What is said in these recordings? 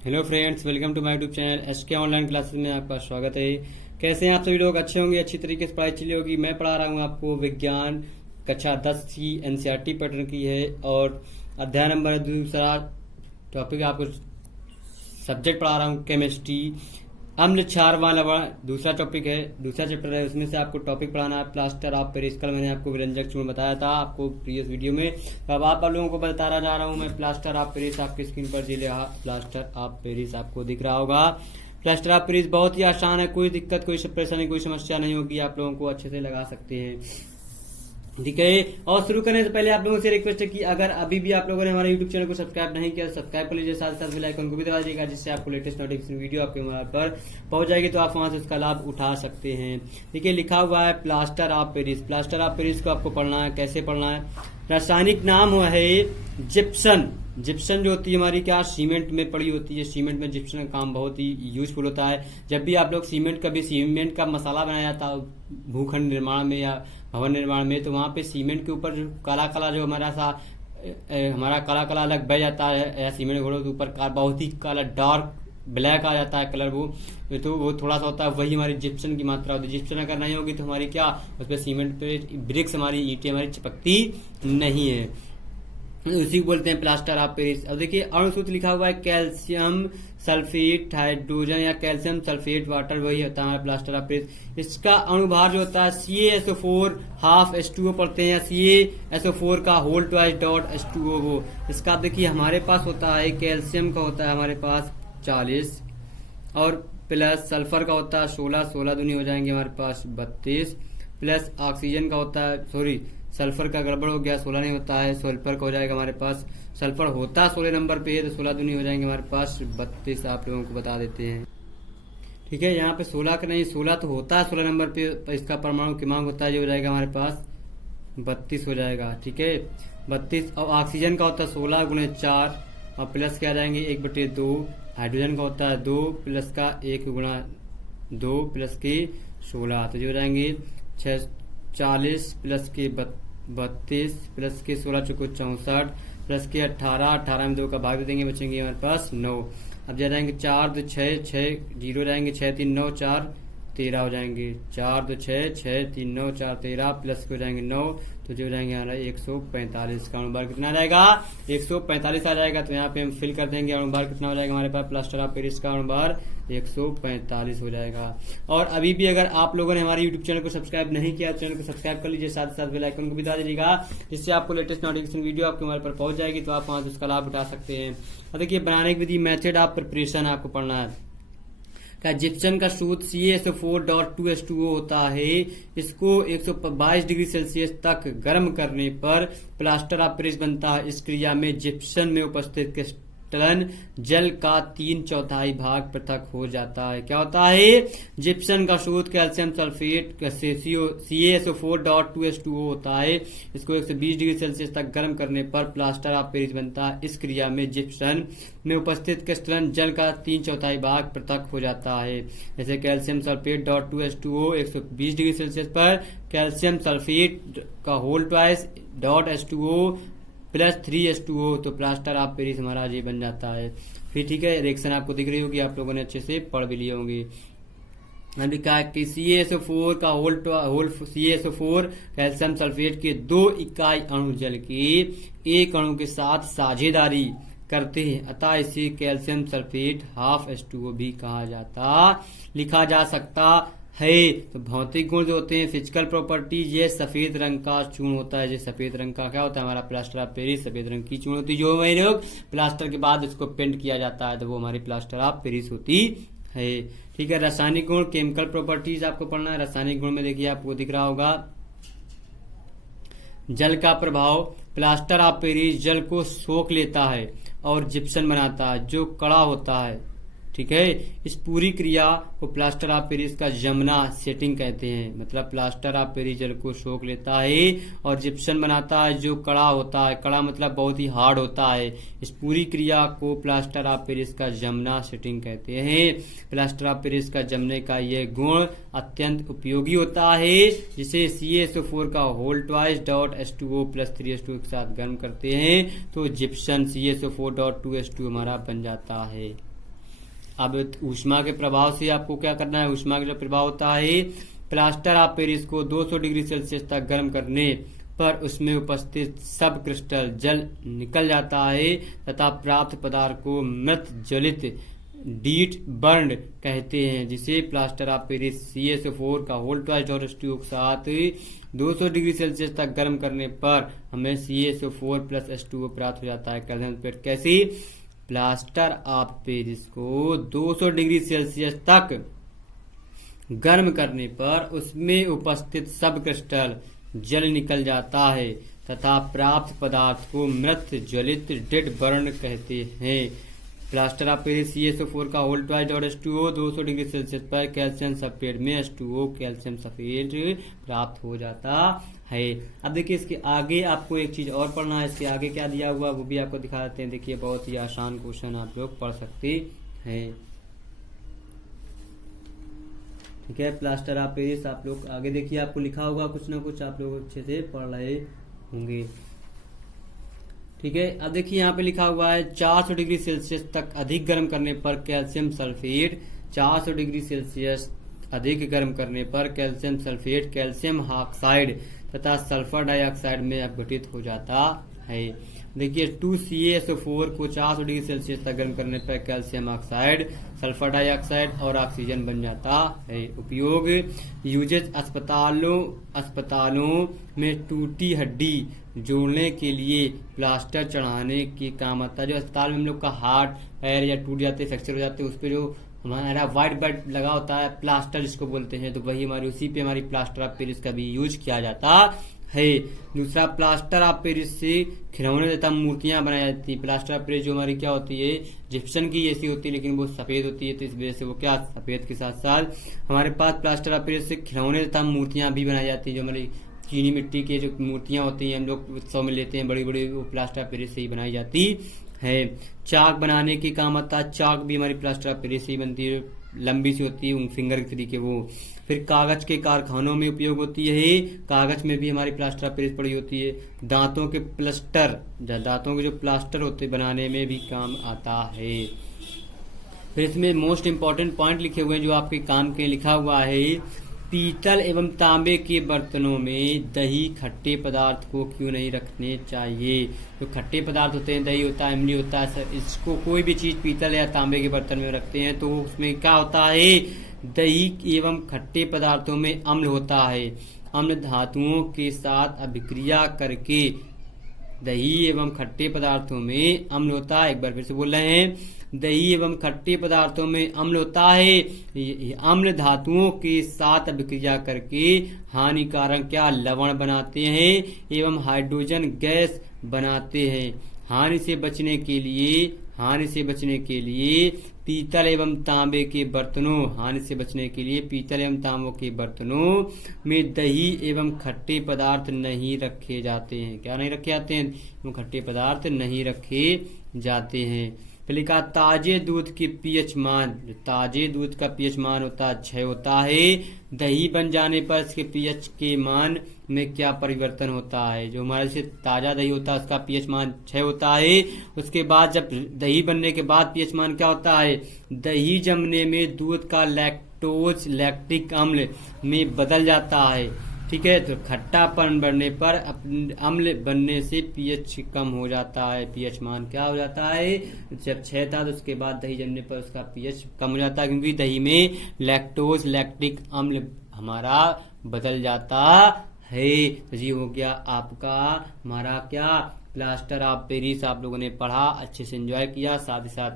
Hello friends, welcome to my YouTube channel SK online classes में आपका स्वागत है। कैसे हैं आप सभी लोग? अच्छे होंगे, अच्छी तरीके से पढ़ाई चली होगी। मैं पढ़ा रहा हूँ आपको विज्ञान कक्षा 10 की एनसीईआरटी पैटर्न की है और अध्याय नंबर दूसरा टॉपिक आपको सब्जेक्ट पढ़ा रहा हूँ केमिस्ट्री। अम्ल क्षारवान लवण दूसरा टॉपिक है, दूसरा चैप्टर है। उसमें से आपको टॉपिक पढ़ाना है प्लास्टर ऑफ पेरिस। कल मैंने आपको व्यंजक चूर्ण बताया था आपको प्रीवियस वीडियो में, तो अब आप लोगों को बताना जा रहा हूं मैं प्लास्टर ऑफ पेरिस। आपकी स्क्रीन पर प्लास्टर ऑफ पेरिस आपको दिख रहा होगा। प्लास्टर ऑफ पेरिस बहुत ही आसान है, कोई दिक्कत, कोई परेशानी, कोई समस्या नहीं होगी। आप लोगों को अच्छे से लगा सकते हैं, ठीक है। और शुरू करने से पहले आप लोगों से रिक्वेस्ट है कि अगर अभी भी आप लोगों ने हमारे यूट्यूब चैनल को सब्सक्राइब नहीं किया, सब्सक्राइब कर लीजिए, साथ साथ बेल आइकन को भी दबा दीजिएगा, जिससे आपको लेटेस्ट नोटिफिकेशन वीडियो आपके मोबाइल पर पहुंच जाएगी, तो आप वहां से उसका लाभ उठा सकते हैं। ठीक है, लिखा हुआ है plaster of Paris. Plaster of Paris को आपको पढ़ना है। कैसे पढ़ना है? रासायनिक नाम है जिप्सन। जिप्सन जो होती है हमारी क्या सीमेंट में पड़ी होती है। सीमेंट में जिप्सन का काम बहुत ही यूजफुल होता है। जब भी आप लोग सीमेंट का मसाला बनाया जाता है भूखंड निर्माण में या भवन निर्माण में, तो वहां पे सीमेंट के ऊपर जो काला काला जो हमारा काला काला अलग बह जाता है, या सीमेंट घोड़ों के ऊपर बहुत ही काला डार्क ब्लैक आ जाता है कलर, वो थोड़ा सा होता है, वही हमारी जिप्सन की मात्रा होती है। जिप्सन अगर नहीं होगी तो हमारी क्या उस पर सीमेंट पे ब्रिक्स हमारी ईंटें हमारी चिपकती नहीं है, उसी को बोलते हैं प्लास्टर ऑफ पेरिस। अब देखिए अणुसूत्र लिखा हुआ है कैल्शियम सल्फेट हाइड्रोजन या कैल्शियम सल्फेट वाटर, वही होता है हमारा प्लास्टर ऑफ पेरिस। इसका अणुभार जो होता है CaSO4 हाफ H2O पढ़ते हैं, या CaSO4 का होल ट्वाइस डॉट H2O वो। इसका देखिए हमारे पास होता है कैल्शियम का होता है हमारे पास 40 और प्लस सल्फर का होता है 16 दूनी हो जाएंगे हमारे पास 32, प्लस ऑक्सीजन का होता है सल्फर का गड़बड़ हो गया, 16 नहीं होता है, सल्फर का हो जाएगा हमारे पास, सल्फर होता 16 नंबर पे है, तो 16 दूनी हो जाएंगे हमारे पास 32। आप लोगों को बता देते हैं, ठीक है। यहाँ पे 16 का नहीं, 16 तो होता है 16 नंबर पे, इसका परमाणु क्रमांक होता है जो हो जाएगा हमारे पास 32 हो जाएगा, ठीक है 32। और ऑक्सीजन का होता है 16 गुणे 4 और प्लस क्या आ जाएंगे 1/2। हाइड्रोजन का होता है 2 प्लस का 1 गुणा 2 प्लस के 16, तो जो हो जाएंगे 40 प्लस के 32 प्लस के 16 चौको 64 प्लस के 18 में 2 का भाग देंगे, बचेंगे हमारे पास 9। अब जा जाएंगे 4 2 6 जीरो जाएंगे 6 3 9 4 13 हो जाएंगे, 4 2 6 3 9 4 13 प्लस के हो जाएंगे 9, तो जो हो जाएंगे हमारा 145 का अणुभार कितना आ जाएगा 145 आ जाएगा। तो यहाँ पे हम फिल कर देंगे अणुभार कितना हो जाएगा हमारे पास प्लास्टर ऑफ पेरिस का अणुभार 145 हो जाएगा। और अभी भी अगर आप लोगों ने हमारे यूट्यूब चैनल को सब्सक्राइब नहीं किया तो चैनल को सब्सक्राइब कर लीजिए, साथ साथ बेल आइकन को भी दबा दीजिएगा, जिससे आपको लेटेस्ट नोटिफिकेशन वीडियो आपके मोबाइल पर पहुंच जाएगी, तो आप वहां से उसका लाभ उठा सकते हैं। और देखिए बनाने की विधि मेथड ऑफ प्रिपरेशन आपको पढ़ना है। क्या जिप्सम का सूत्र CaSO4.2H2O होता है। इसको 122 डिग्री सेल्सियस तक गर्म करने पर प्लास्टर ऑफ पेरिस बनता है। इस क्रिया में जिप्सम में उपस्थित क्रिस्टलन जल का 3/4 भाग पृथक हो जाता है। क्या होता है? जिप्सम का सूत्र कैल्शियम सल्फेट CaSO4.2H2O होता है। इसको 120 डिग्री सेल्सियस तक गर्म करने पर प्लास्टर ऑफ पेरिस बनता है। इस क्रिया में जिप्सम में उपस्थित क्रिस्टलन जल का 3/4 भाग पृथक हो जाता है। जैसे calcium sulphate .2H2O 120 degree Celsius पर कैल्शियम सल्फेट का whole twice dot H2O plus 3H2O, तो प्लास्टर ऑफ पेरिस हमारा ये बन जाता है। फिर ठीक है, रिएक्शन आपको दिख रही होगी, आप लोगों ने अच्छे से पढ़ भी लिए होंगे। अभी कहा कि CaSO4 का CaSO4 कैल्शियम सल्फेट के 2 इकाई अणु जल के एक अणु के साथ साझेदारी करते हैं, अतः इसे कैल्शियम सल्फेट हाफ H2O भी लिखा जा सकता है। तो भौतिक गुण जो होते हैं फिजिकल प्रॉपर्टीज, ये सफेद रंग का चूर्ण होता है। ये सफेद रंग का क्या होता है हमारा प्लास्टर ऑफ पेरिस सफेद रंग की चूर्ण होती है, जो हमारे लोग प्लास्टर के बाद उसको पेंट किया जाता है, तो वो हमारी प्लास्टर ऑफ पेरिस होती है, ठीक है। रासायनिक गुण केमिकल प्रॉपर्टीज आपको पढ़ना है। रासायनिक गुण में देखिए आपको दिख रहा होगा जल का प्रभाव। प्लास्टर ऑफ पेरिस जल को सोख लेता है और जिप्सम बनाता है जो कड़ा होता है, ठीक है। इस पूरी क्रिया को प्लास्टर ऑफ पेरिस का जमना सेटिंग कहते हैं। मतलब प्लास्टर ऑफ पेरिस जल को सोख लेता है और जिप्सम बनाता है जो कड़ा होता है। कड़ा मतलब बहुत ही हार्ड होता है। इस पूरी क्रिया को प्लास्टर ऑफ पेरिस का जमना सेटिंग कहते हैं। प्लास्टर ऑफ पेरिस का जमने का यह गुण अत्यंत उपयोगी होता है, जिसे CaSO4 का whole twice dot H2O plus 3H2O के साथ गर्म करते हैं, तो जिप्सम CaSO4.2H2 हमारा बन जाता है। अब ऊष्मा के प्रभाव से आपको क्या करना है, ऊष्मा का जो प्रभाव होता है, प्लास्टर ऑफ पेरिस को 200 डिग्री सेल्सियस तक गर्म करने पर उसमें उपस्थित सब क्रिस्टल जल निकल जाता है तथा प्राप्त पदार्थ को मृत जलित डीट बर्न कहते हैं, जिसे प्लास्टर ऑफ पेरिस CaSO4 का होल ट्वाइस और H2O के साथ 200 डिग्री सेल्सियस तक गर्म करने पर हमें CaSO4 प्लस H2O प्राप्त हो जाता है। कैल्शियम सल्फेट कैसे, प्लास्टर ऑफ पेरिस को 200 डिग्री सेल्सियस तक गर्म करने पर उसमें उपस्थित सब क्रिस्टल जल निकल जाता है तथा प्राप्त पदार्थ को मृत जलित डेड बर्न कहते हैं। प्लास्टर ऑफ पेरिस CaSO4 का होल ट्वाइस और H2O 200 डिग्री सेल्सियस पर कैल्शियम सल्फेट में H2O कैल्शियम सल्फेट प्राप्त हो जाता है। अब देखिए इसके आगे आपको एक चीज और पढ़ना है, इसके आगे क्या दिया हुआ वो भी आपको दिखा देते हैं। देखिए बहुत ही आसान क्वेश्चन आप लोग पढ़ सकते हैं। ठीक है, प्लास्टर ऑफ पेरिस आप लोग आगे देखिए, आपको लिखा होगा कुछ ना कुछ, आप लोग अच्छे से पढ़ रहे होंगे। ठीक है, अब देखिए यहाँ पे लिखा हुआ है 400 डिग्री सेल्सियस तक अधिक गर्म करने पर कैल्शियम सल्फेट, 400 डिग्री सेल्सियस अधिक गर्म करने पर कैल्शियम सल्फेट कैल्शियम ऑक्साइड तथा सल्फर डाइऑक्साइड में अपघटित हो जाता है। देखिए 2CaSO4 को 400 डिग्री सेल्सियस तक गर्म करने पर कैल्शियम ऑक्साइड, सल्फर डाइऑक्साइड और ऑक्सीजन बन जाता है। उपयोग, यूजेज अस्पतालों में टूटी हड्डी जोड़ने के लिए प्लास्टर चढ़ाने के काम आता है। जो अस्पताल में हम लोग का हार्ट पैर या टूट जाते फ्रैक्चर हो जाते हैं, उस पर जो हमारा व्हाइट बेड लगा होता है प्लास्टर जिसको बोलते हैं, तो वही हमारी उसी पे हमारी प्लास्टर ऑफ पेरिस का भी यूज किया जाता है। दूसरा, प्लास्टर ऑफ पेरिस से खिलौने तथा मूर्तियां बनाई जाती है। प्लास्टर ऑफ पेरिस जो हमारी क्या होती है, जिप्सम की जैसी होती है लेकिन वो सफेद होती है, तो इस वजह से वो क्या सफेद के साथ साथ हमारे पास प्लास्टर ऑफ पेरिस से खिलौने तथा मूर्तियां भी बनाई जाती है। जो हमारी चीनी मिट्टी की जो मूर्तियां होती हैं हम लोग उत्सव में लेते हैं बड़ी बड़ी, वो प्लास्टर ऑफ पेरिस से ही बनाई जाती है। चाक बनाने के काम आता है, चाक भी हमारी प्लास्टर ऑफ पेरिस से ही बनती है, लंबी सी होती है फिंगर के तरीके वो। फिर कागज के कारखानों में उपयोग होती है, कागज में भी हमारी प्लास्टर ऑफ पेरिस पड़ी होती है। दांतों के प्लास्टर, दांतों के जो प्लास्टर होते हैं बनाने में भी काम आता है। फिर इसमें मोस्ट इंपॉर्टेंट पॉइंट लिखे हुए हैं जो आपके काम के लिखा हुआ है, पीतल एवं तांबे के बर्तनों में दही खट्टे पदार्थ को क्यों नहीं रखने चाहिए। जो खट्टे पदार्थ होते हैं, दही होता है, इमली होता है, इसको कोई भी चीज पीतल या तांबे के बर्तन में रखते हैं तो उसमें क्या होता है, दही एवं खट्टे पदार्थों में अम्ल होता है। अम्ल धातुओं के साथ अभिक्रिया करके दही एवं खट्टे पदार्थों में अम्ल होता है। एक बार फिर से बोल रहे हैं, दही एवं खट्टे पदार्थों में अम्ल होता है। अम्ल धातुओं के साथ अभिक्रिया करके हानिकारक क्या लवण बनाते हैं एवं हाइड्रोजन गैस बनाते हैं। हानि से बचने के लिए पीतल एवं तांबे के बर्तनों में दही एवं खट्टे पदार्थ नहीं रखे जाते हैं। क्या नहीं रखे जाते हैं, खट्टे पदार्थ नहीं रखे जाते हैं। लिखा ताजे दूध के पीएच मान, ताजे दूध का पीएच मान होता है 6 होता है। दही बन जाने पर इसके पीएच के मान में क्या परिवर्तन होता है। जो हमारे से ताजा दही होता है उसका पीएच मान 6 होता है। उसके बाद जब दही बनने के बाद पीएच मान क्या होता है, दही जमने में दूध का लैक्टोज लैक्टिक अम्ल में बदल जाता है। ठीक है, तो खट्टापन बढ़ने पर अम्ल बनने से पीएच कम हो जाता है। पीएच मान क्या हो जाता है, जब 6 था तो उसके बाद दही जमने पर उसका पीएच कम हो जाता है, क्योंकि दही में लैक्टोज लैक्टिक अम्ल हमारा बदल जाता है। तो ये हो गया आपका हमारा क्या प्लास्टर ऑफ पेरिस। आप लोगों ने पढ़ा, अच्छे से एंजॉय किया, साथ ही साथ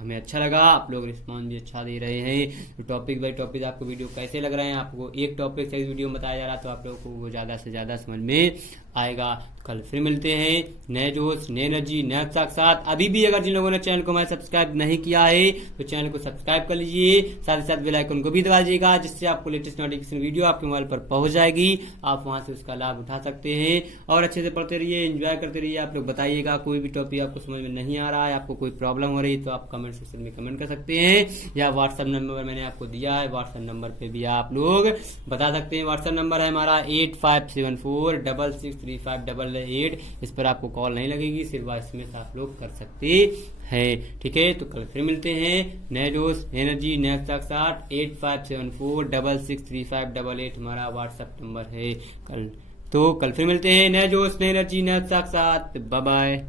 हमें अच्छा लगा, आप लोग रिस्पॉन्स भी अच्छा दे रहे हैं। तो टॉपिक बाय टॉपिक आपको वीडियो कैसे लग रहे हैं, आपको एक टॉपिक से वीडियो में बताया जा रहा है तो आप लोगों को वो ज्यादा से ज्यादा समझ में आएगा। कल फिर मिलते हैं नए जोश, नए एनर्जी, नए उत्साह के साथ। अभी भी अगर जिन लोगों ने चैनल को हमारे सब्सक्राइब नहीं किया है तो चैनल को सब्सक्राइब कर लीजिए, साथ ही साथ बेल आइकन को भी दबा दीजिएगा, जिससे आपको लेटेस्ट नोटिफिकेशन वीडियो आपके मोबाइल पर पहुंच जाएगी। आप वहां से उसका लाभ उठा सकते हैं और अच्छे से पढ़ते रहिए, एंजॉय करते रहिए। आप लोग बताइएगा कोई भी टॉपिक आपको समझ में नहीं आ रहा है, आपको कोई प्रॉब्लम हो रही है तो आप कमेंट सेक्शन में कमेंट कर सकते हैं, या व्हाट्सएप नंबर मैंने आपको दिया है, व्हाट्सएप नंबर पे भी आप लोग बता सकते हैं। व्हाट्सएप नंबर है हमारा 8574663599। 8 इस पर आपको कॉल नहीं लगेगी, सिर्फ SMS आप लोग कर सकते हैं। ठीक है, तो कल फिर मिलते हैं नए दोस्त एनर्जी नए साक्षात। 8574663588 हमारा व्हाट्सएप नंबर है। कल फिर मिलते हैं नए दोस्त नए एनर्जी नए साक्षात। Bye bye.